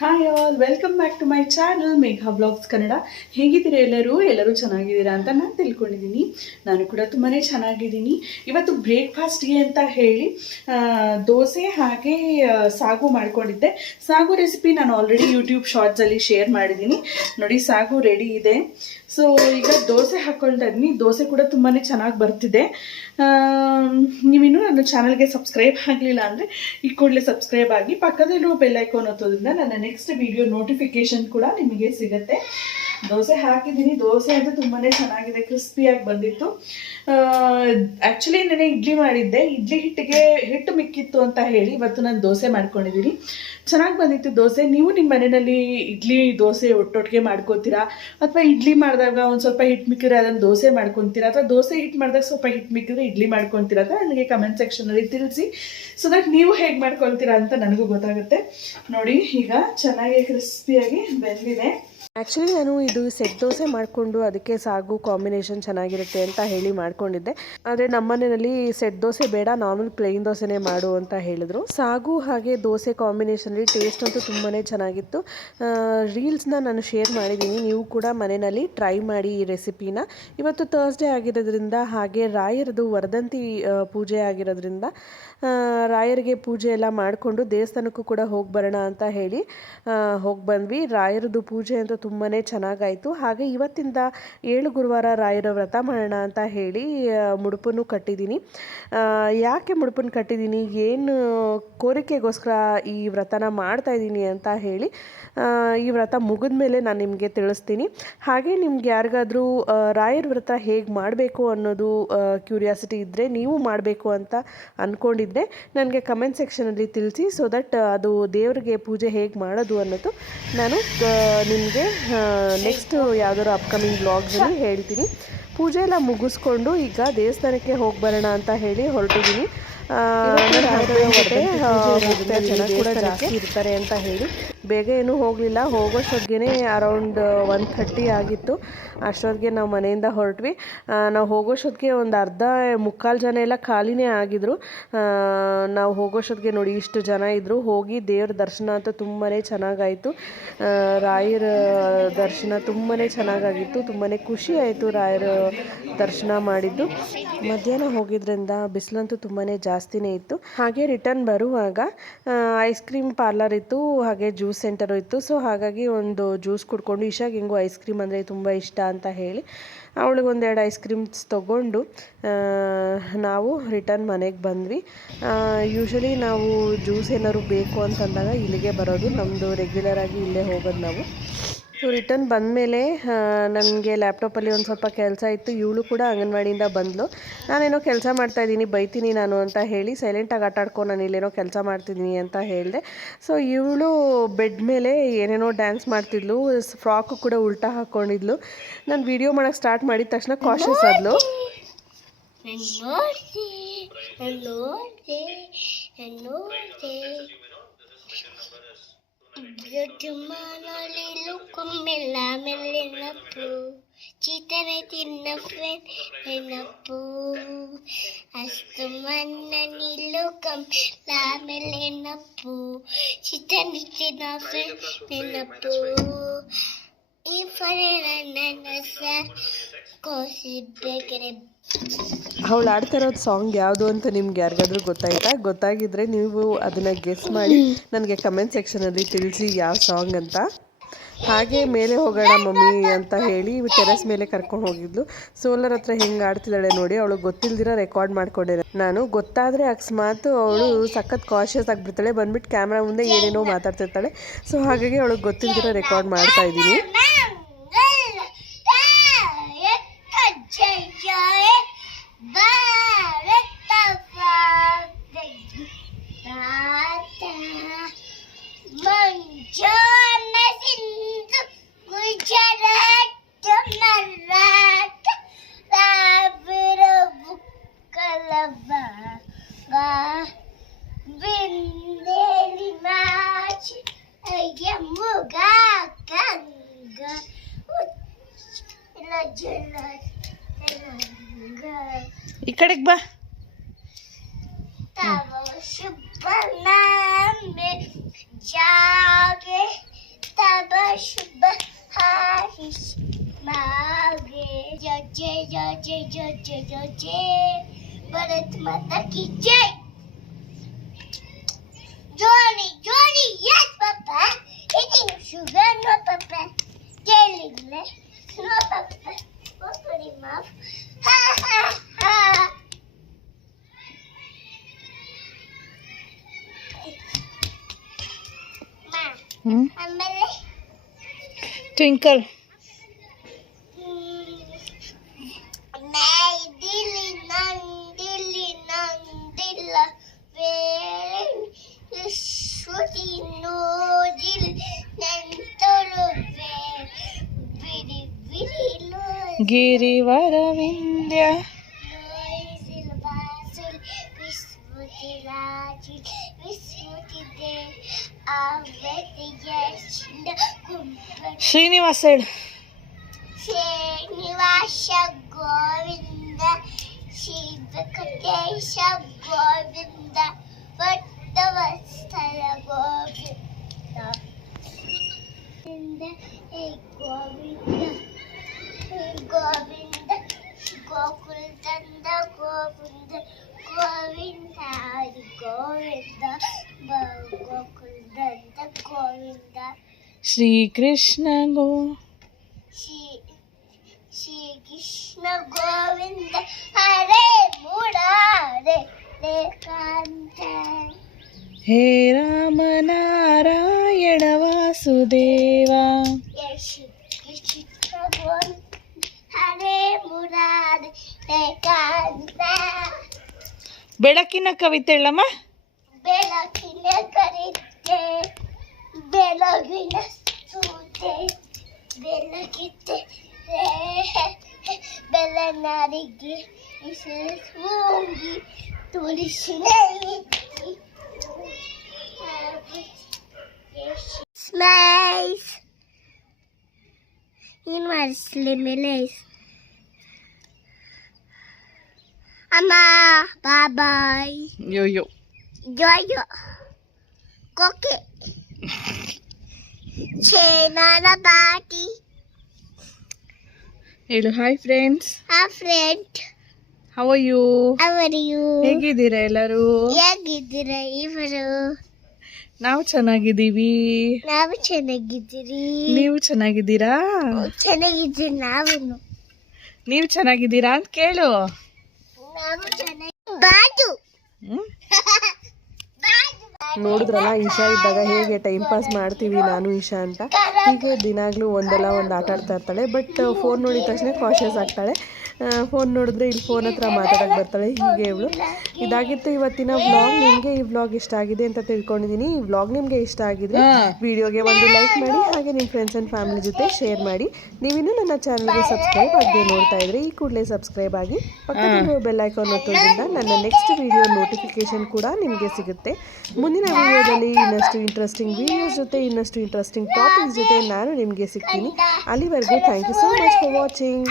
Hi all, welcome back to my channel Megha blogs Kannada. ಹೇಗಿದ್ದೀರಾ ಎಲ್ಲರೂ ಚೆನ್ನಾಗಿದ್ದೀರಾ ಅಂತ ನಾನು ತಿಳ್ಕೊಂಡಿದ್ದೀನಿ. ನಾನು ಕೂಡ ತುಂಬಾ ಚೆನ್ನಾಗಿದ್ದೀನಿ. ಇವತ್ತು ಬ್ರೇಕ್ಫಾಸ್ಟ್ಗೆ ಅಂತ ಹೇಳಿ ದೋಸೆ ಹಾಗೆ ಸಾಗು ಮಾಡ್ಕೊಂಡಿದ್ದೆ. ಸಾಗು ರೆಸಿಪಿ ನಾನು ಆಲ್ರೆಡಿ ಯೂಟ್ಯೂಬ್ ಶಾರ್ಟ್ಸಲ್ಲಿ ಶೇರ್ ಮಾಡಿದ್ದೀನಿ ನೋಡಿ. ಸಾಗು ರೆಡಿ ಇದೆ. ಸೊ ಈಗ ದೋಸೆ ಹಾಕ್ಕೊಳ್ತಾ ಇದ್ದೀನಿ. ದೋಸೆ ಕೂಡ ತುಂಬಾ ಚೆನ್ನಾಗಿ ಬರ್ತಿದೆ. ನೀವಿನ್ನೂ ನನ್ನ ಚಾನಲ್ಗೆ ಸಬ್ಸ್ಕ್ರೈಬ್ ಆಗಲಿಲ್ಲ ಅಂದರೆ ಈ ಕೂಡಲೇ ಸಬ್ಸ್ಕ್ರೈಬ್ ಆಗಿ, ಪಕ್ಕದಲ್ಲಿರೋ ಬೆಲ್ ಐಕಾನ್ ಒತ್ತೋದ್ರಿಂದ ನನ್ನ ನೆಕ್ಸ್ಟ್ ವಿಡಿಯೋ ನೋಟಿಫಿಕೇಶನ್ ಕೂಡ ನಿಮಗೆ ಸಿಗುತ್ತೆ. ದೋಸೆ ಹಾಕಿದ್ದೀನಿ. ದೋಸೆ ಅಂತೂ ತುಂಬಾ ಚೆನ್ನಾಗಿದೆ, ಕ್ರಿಸ್ಪಿಯಾಗಿ ಬಂದಿತ್ತು. ಆ್ಯಕ್ಚುಲಿ ನಾನು ಇಡ್ಲಿ ಮಾಡಿದ್ದೆ. ಇಡ್ಲಿ ಹಿಟ್ಟು ಮಿಕ್ಕಿತ್ತು ಅಂತ ಹೇಳಿ ಇವತ್ತು ನಾನು ದೋಸೆ ಮಾಡ್ಕೊಂಡಿದ್ದೀನಿ. ಚೆನ್ನಾಗಿ ಬಂದಿತ್ತು ದೋಸೆ. ನೀವು ನಿಮ್ಮ ಮನೆಯಲ್ಲಿ ಇಡ್ಲಿ ದೋಸೆ ಒಟ್ಟೊಟ್ಟಿಗೆ ಮಾಡ್ಕೊತೀರಾ, ಅಥವಾ ಇಡ್ಲಿ ಮಾಡಿದಾಗ ಒಂದು ಸ್ವಲ್ಪ ಹಿಟ್ಟು ಮಿಕ್ಕಿದ್ರೆ ಅದನ್ನು ದೋಸೆ ಮಾಡ್ಕೊತೀರಾ, ಅಥವಾ ದೋಸೆ ಹಿಟ್ಟು ಮಾಡಿದಾಗ ಸ್ವಲ್ಪ ಹಿಟ್ಟು ಮಿಕ್ಕಿದ್ರೆ ಇಡ್ಲಿ ಮಾಡ್ಕೊತೀರಾ ಅಂತ ನನಗೆ ಕಮೆಂಟ್ ಸೆಕ್ಷನಲ್ಲಿ ತಿಳಿಸಿ. ಸೊ ದಟ್ ನೀವು ಹೇಗೆ ಮಾಡ್ಕೊಳ್ತೀರಾ ಅಂತ ನನಗೂ ಗೊತ್ತಾಗುತ್ತೆ. ನೋಡಿ, ಈಗ ಚೆನ್ನಾಗಿ ಕ್ರಿಸ್ಪಿಯಾಗಿ ಬೆಂದಿದೆ. ಆ್ಯಕ್ಚುಲಿ ನಾನು ಇದು ಸೆಟ್ ದೋಸೆ ಮಾಡಿಕೊಂಡು ಅದಕ್ಕೆ ಸಾಗು ಕಾಂಬಿನೇಷನ್ ಚೆನ್ನಾಗಿರುತ್ತೆ ಅಂತ ಹೇಳಿ ಮಾಡ್ಕೊಂಡಿದ್ದೆ. ಆದರೆ ನಮ್ಮ ಮನೆಯಲ್ಲಿ ಸೆಟ್ ದೋಸೆ ಬೇಡ, ನಾರ್ಮಲ್ ಪ್ಲೇನ್ ದೋಸೆನೇ ಮಾಡು ಅಂತ ಹೇಳಿದ್ರು. ಸಾಗು ಹಾಗೆ ದೋಸೆ ಕಾಂಬಿನೇಷನಲ್ಲಿ ಟೇಸ್ಟ್ ಅಂತೂ ತುಂಬಾ ಚೆನ್ನಾಗಿತ್ತು. ರೀಲ್ಸ್ನ ನಾನು ಶೇರ್ ಮಾಡಿದ್ದೀನಿ, ನೀವು ಕೂಡ ಮನೆಯಲ್ಲಿ ಟ್ರೈ ಮಾಡಿ ಈ ರೆಸಿಪಿನ. ಇವತ್ತು ಥರ್ಸ್ಡೇ ಆಗಿರೋದ್ರಿಂದ ಹಾಗೆ ರಾಯರದು ವರ್ಧಂತಿ ಪೂಜೆ ಆಗಿರೋದ್ರಿಂದ ರಾಯರಿಗೆ ಪೂಜೆ ಎಲ್ಲ ಮಾಡಿಕೊಂಡು ದೇವಸ್ಥಾನಕ್ಕೂ ಕೂಡ ಹೋಗಿ ಬರೋಣ ಅಂತ ಹೇಳಿ ಹೋಗಿ ಬಂದ್ವಿ. ರಾಯರದು ಪೂಜೆ ಅಂತೂ ತುಂಬಾ ಚೆನ್ನಾಗಾಯಿತು. ಹಾಗೆ ಇವತ್ತಿಂದ 7 ಗುರುವಾರ ರಾಯರ ವ್ರತ ಮಾಡೋಣ ಅಂತ ಹೇಳಿ ಮುಡುಪನ್ನು ಕಟ್ಟಿದ್ದೀನಿ. ಯಾಕೆ ಮುಡುಪನ್ನು ಕಟ್ಟಿದ್ದೀನಿ, ಏನು ಕೋರಿಕೆಗೋಸ್ಕರ ಈ ವ್ರತನ ಮಾಡ್ತಾಯಿದ್ದೀನಿ ಅಂತ ಹೇಳಿ ಈ ವ್ರತ ಮುಗಿದ ಮೇಲೆ ನಾನು ನಿಮಗೆ ತಿಳಿಸ್ತೀನಿ. ಹಾಗೆ ನಿಮ್ಗೆ ಯಾರಿಗಾದರೂ ರಾಯರ ವ್ರತ ಹೇಗೆ ಮಾಡಬೇಕು ಅನ್ನೋದು ಕ್ಯೂರಿಯಾಸಿಟಿ ಇದ್ದರೆ, ನೀವು ಮಾಡಬೇಕು ಅಂತ ಅಂದ್ಕೊಂಡಿದ್ದೆ ನನಗೆ ಕಮೆಂಟ್ ಸೆಕ್ಷನಲ್ಲಿ ತಿಳಿಸಿ. ಸೊ ದಟ್ ಅದು ದೇವರಿಗೆ ಪೂಜೆ ಹೇಗೆ ಮಾಡೋದು ಅನ್ನೋದು ನಾನು ನಿಮಗೆ ನೆಕ್ಸ್ಟ್ ಯಾವುದಾದ್ರು ಅಪ್ಕಮಿಂಗ್ ಬ್ಲಾಗ್ಸಲ್ಲಿ ಹೇಳ್ತೀನಿ. ಪೂಜೆ ಎಲ್ಲ ಮುಗಿಸ್ಕೊಂಡು ಈಗ ದೇವಸ್ಥಾನಕ್ಕೆ ಹೋಗಿ ಬರೋಣ ಅಂತ ಹೇಳಿ ಹೊರಟಿದ್ದೀನಿ. ಜನ ಕೂಡ ಜಾಸ್ತಿ ಇರ್ತಾರೆ ಅಂತ ಹೇಳಿ ಬೇಗ ಏನೂ ಹೋಗಲಿಲ್ಲ. ಹೋಗೋಷ್ಟೊತ್ತಿಗೆ ಅರೌಂಡ್ 1:30 ಆಗಿತ್ತು. ಅಷ್ಟೊತ್ತಿಗೆ ನಾವು ಮನೆಯಿಂದ ಹೊರಟ್ವಿ. ನಾವು ಹೋಗೋಷ್ಟೊತ್ತಿಗೆ ಒಂದು ಮುಕ್ಕಾಲು ಜನ ಎಲ್ಲ ಖಾಲಿನೇ ಆಗಿದ್ರು. ನಾವು ಹೋಗೋಷ್ಟೊತ್ತಿಗೆ ನೋಡಿ ಇಷ್ಟು ಜನ ಇದ್ದರು. ಹೋಗಿ ದೇವ್ರ ದರ್ಶನ ಅಂತೂ ತುಂಬಾ ಚೆನ್ನಾಗಾಯಿತು. ರಾಯರ ದರ್ಶನ ತುಂಬಾ ಚೆನ್ನಾಗಾಗಿತ್ತು. ತುಂಬಾ ಖುಷಿ ಆಯಿತು ರಾಯರ ದರ್ಶನ ಮಾಡಿದ್ದು. ಮಧ್ಯಾಹ್ನ ಹೋಗಿದ್ರಿಂದ ಬಿಸಿಲಂತೂ ತುಂಬಾ ಜಾಸ್ತಿನೇ ಇತ್ತು. ಹಾಗೆ ರಿಟರ್ನ್ ಬರುವಾಗ ಐಸ್ ಕ್ರೀಮ್ ಪಾರ್ಲರ್ ಇತ್ತು, ಹಾಗೆ ಜ್ಯೂಸ್ ಸೆಂಟರು ಇತ್ತು. ಸೊ ಹಾಗಾಗಿ ಒಂದು ಜ್ಯೂಸ್ ಕುಡ್ಕೊಂಡು, ಇಶಾಗೆ ಹೆಂಗೋ ಐಸ್ ಕ್ರೀಮ್ ಅಂದರೆ ತುಂಬ ಇಷ್ಟ ಅಂತ ಹೇಳಿ ಅವಳಿಗೆ 1-2 ಐಸ್ ಕ್ರೀಮ್ಸ್ ತೊಗೊಂಡು ನಾವು ರಿಟರ್ನ್ ಮನೆಗೆ ಬಂದ್ವಿ. ಯೂಶ್ವಲಿ ನಾವು ಜ್ಯೂಸ್ ಏನಾದ್ರು ಬೇಕು ಅಂತಂದಾಗ ಇಲ್ಲಿಗೆ ಬರೋದು, ನಮ್ಮದು ರೆಗ್ಯುಲರಾಗಿ ಇಲ್ಲೇ ಹೋಗೋದು ನಾವು. ಸೊ ರಿಟರ್ನ್ ಬಂದಮೇಲೆ ನನಗೆ ಲ್ಯಾಪ್ಟಾಪಲ್ಲಿ ಒಂದು ಸ್ವಲ್ಪ ಕೆಲಸ ಇತ್ತು. ಇವಳು ಕೂಡ ಅಂಗನವಾಡಿಯಿಂದ ಬಂದಳು. ನಾನೇನೋ ಕೆಲಸ ಮಾಡ್ತಾಯಿದ್ದೀನಿ, ಬೈತೀನಿ ನಾನು ಅಂತ ಹೇಳಿ ಸೈಲೆಂಟಾಗಿ ಆಟಾಡ್ಕೊ, ನಾನು ಇಲ್ಲೇನೋ ಕೆಲಸ ಮಾಡ್ತಿದ್ದೀನಿ ಅಂತ ಹೇಳಿದೆ. ಸೊ ಇವಳು ಬೆಡ್ ಮೇಲೆ ಏನೇನೋ ಡ್ಯಾನ್ಸ್ ಮಾಡ್ತಿದ್ಲು, ಫ್ರಾಕು ಕೂಡ ಉಲ್ಟಾ ಹಾಕ್ಕೊಂಡಿದ್ಲು. ನಾನು ವಿಡಿಯೋ ಮಾಡೋಕ್ಕೆ ಸ್ಟಾರ್ಟ್ ಮಾಡಿದ ತಕ್ಷಣ ಕಾಶಸ್ ಆದ್ಲು. చితనే తిన్న ఫ్రెండ్ నెనపు అస్తు మన్న నీలోకం లామెలెనపు చితని తిన్న ఫ్రెండ్ నెనపు ఈ ఫరెన ననస కోసి ಬೇಕರೆ. ಅವಳು ಆಡ್ತಾ ಇರೋದು ಸಾಂಗ್ ಯಾವುದು ಅಂತ ನಿಮ್ಗೆ ಯಾರಿಗಾದ್ರೂ ಗೊತ್ತಾಯ್ತಾ? ಗೊತ್ತಾಗಿದ್ರೆ ನೀವು ಅದನ್ನು ಗೆಸ್ ಮಾಡಿ ನನಗೆ ಕಮೆಂಟ್ ಸೆಕ್ಷನಲ್ಲಿ ತಿಳಿಸಿ ಯಾವ ಸಾಂಗ್ ಅಂತ. ಹಾಗೆ ಮೇಲೆ ಹೋಗೋಣ ಮಮ್ಮಿ ಅಂತ ಹೇಳಿ ಟೆರೆಸ್ ಮೇಲೆ ಕರ್ಕೊಂಡು ಹೋಗಿದ್ಲು. ಸೋಲಾರ್ ಹತ್ರ ಹೆಂಗೆ ಆಡ್ತಿದ್ದಾಳೆ ನೋಡಿ. ಅವಳು ಗೊತ್ತಿಲ್ದಿರ ರೆಕಾರ್ಡ್ ಮಾಡ್ಕೊಂಡೆ ನಾನು. ಗೊತ್ತಾದರೆ ಅಕಸ್ಮಾತ್ ಅವಳು ಸಖತ್ ಕಾಶಿಯಸ್ ಆಗಿಬಿಡ್ತಾಳೆ, ಬಂದ್ಬಿಟ್ಟು ಕ್ಯಾಮ್ರಾ ಮುಂದೆ ಏನೇನೋ ಮಾತಾಡ್ತಿರ್ತಾಳೆ. ಸೊ ಹಾಗಾಗಿ ಅವಳಿಗೆ ಗೊತ್ತಿಲ್ದಿರ ರೆಕಾರ್ಡ್ ಮಾಡ್ತಾ ಇದ್ದೀನಿ. ಈ ಕಡೆಗೆ ಬಾ. शुभ नाम में जागे जय जय जय भारत माता की जय Johnny Johnny yes papa eating sugar no papa jelly no papa open your mouth ha ha ha ma ಆಮೇಲೆ ಟ್ವಿಂಕಲ್ ನೈದಿಲಿ ನಂದಿಲ್ಲ ಬೇರೆ ಶ್ರುತಿ ನೋದಿಲ್ ನಂತಳು ಬಿಡಿ ಬಿಡಿಲು ಗಿರಿವರ ವಿಂಧ್ಯ ನೋಯಿಸಿಲ್ ಬಾಸುಲ್ ವಿಸ್ಮೃತಿ ರಾಜಿಲ್ ವಿಸ್ಮೃತಿ ದೇ ಆವತಿಯ ಚಿನ್ನ ಕುಂಪಣ ಶ್ರೀನಿವಾಸ ಹೇಳು. ಶ್ರೀನಿವಾಸ ಗೋವಿಂದ ಶಿವಕಟೇಶ ಗೋವಿಂದ ಭಕ್ತವತ್ಸಲ ಗೋವಿಂದ ಹೇ ಗೋವಿಂದ ಹೇ ಗೋವಿಂದ ಗೋಕುಲ ತಂದ ಗೋವಿಂದ ಗೋವಿಂದ ಹರಿ ಗೋವಿಂದ ಗೋಕುಲ ತಂದ ಗೋವಿಂದ ಶ್ರೀಕೃಷ್ಣ ಗೋ श्री कृष्ण गोविंद हरे मुरारे कांत ಹೇ ರಾಮ ನಾರಾಯಣ ವಾಸುದೇವ. श्री कृष्ण गोविंद हरे मुरारे कांत ಬೆಳಕಿನ ಕವಿತೆ ಹೇಳಮ್ಮ. ಬೆಳಕಿನ ಕರಿತೆ ಬೆಳಗಿನ ಸೂತೆ ಬೆಳಗಿತೆ ಬೆಳನಾರಿಗೆ ಹೋಗಿ ತುಳಸಿನ ಸ್ಮೈಸ್ ಏನು ಮಾಡಿಸ್ಲಿ ಮೇಲೆ ಅಮ್ಮ ಬಾಯ್ ಯೋಯೋ ಜೋಯೋ ಕೊಕ್ಕೆ ಚೇನಾನ ಪಾಟಿ ಹೇಳು. ಹಾಯ್ ಫ್ರೆಂಡ್ಸ್, ಆ ಫ್ರೆಂಡ್ ಹೌ ಆರ್ ಯು? ಅವರಿಯು ಹೇಗಿದ್ದೀರಾ ಎಲ್ಲರೂ? ಹೇಗಿದ್ದೀರ ಇವರು? ನಾವು ಚೆನ್ನಾಗಿದ್ದೀವಿ. ನಾವು ಚೆನ್ನಾಗಿದ್ದೀರಿ. ನೀವು ಚೆನ್ನಾಗಿದ್ದೀರಾ? ಚೆನ್ನಾಗಿದ್ದೀರಿ. ನೀವು ಚೆನ್ನಾಗಿದ್ದೀರಾ ಅಂತ ಕೇಳು. ನಾವು ಚೆನ್ನಾಗಿ ಬಾಜು ಹ್ಮ್? ನೋಡಿದ್ರಲ್ಲ ಈಶಾ ಇದ್ದಾಗ ಹೇಗೆ ಟೈಮ್ ಪಾಸ್ ಮಾಡ್ತೀವಿ ನಾನು ಈಶಾ ಅಂತ. ಹೀಗೆ ದಿನಾಗ್ಲೂ ಒಂದಲ್ಲ ಒಂದು ಆಟ ಆಡ್ತಾ ಇರ್ತಾಳೆ. ಬಟ್ ಫೋನ್ ನೋಡಿದ ತಕ್ಷಣ ಕಾಶಿಯಸ್ ಆಗ್ತಾಳೆ. ಫೋನ್ ನೋಡಿದ್ರೆ ಇಲ್ಲಿ ಫೋನ್ ಹತ್ರ ಮಾತಾಡೋಕ್ಕೆ ಬರ್ತಾಳೆ. ಹೀಗೆ ಇವಳು. ಇದಾಗಿತ್ತು ಇವತ್ತಿನ ವ್ಲಾಗ್. ನಿಮಗೆ ಈ ವ್ಲಾಗ್ ಇಷ್ಟ ಆಗಿದೆ ಅಂತ ತಿಳ್ಕೊಂಡಿದ್ದೀನಿ. ಈ ವ್ಲಾಗ್ ನಿಮಗೆ ಇಷ್ಟ ಆಗಿದ್ರೆ ವಿಡಿಯೋಗೆ ಒಂದು ಲೈಕ್ ಮಾಡಿ, ಹಾಗೆ ನಿಮ್ಮ ಫ್ರೆಂಡ್ಸ್ ಆ್ಯಂಡ್ ಫ್ಯಾಮಿಲಿ ಜೊತೆ ಶೇರ್ ಮಾಡಿ. ನೀವಿನ್ನೂ ನನ್ನ ಚಾನಲ್ಗೆ ಸಬ್ಸ್ಕ್ರೈಬ್ ಆಗದೆ ನೋಡ್ತಾ ಇದ್ರೆ ಈ ಕೂಡಲೇ ಸಬ್ಸ್ಕ್ರೈಬ್ ಆಗಿ, ಪಕ್ಕದಲ್ಲಿರುವ ಬೆಲ್ ಐಕಾನ್ ಒತ್ತೋದ್ರಿಂದ ನನ್ನ ನೆಕ್ಸ್ಟ್ ವಿಡಿಯೋ ನೋಟಿಫಿಕೇಶನ್ ಕೂಡ ನಿಮಗೆ ಸಿಗುತ್ತೆ. ಮುಂದಿನ ವಿಡಿಯೋದಲ್ಲಿ ಇನ್ನಷ್ಟು ಇಂಟ್ರೆಸ್ಟಿಂಗ್ ವಿಡಿಯೋಸ್ ಜೊತೆ, ಇನ್ನಷ್ಟು ಇಂಟ್ರೆಸ್ಟಿಂಗ್ ಟಾಪಿಕ್ಸ್ ಜೊತೆ ನಾನು ನಿಮಗೆ ಸಿಗ್ತೀನಿ. ಅಲ್ಲಿವರೆಗೂ thank you so much for watching.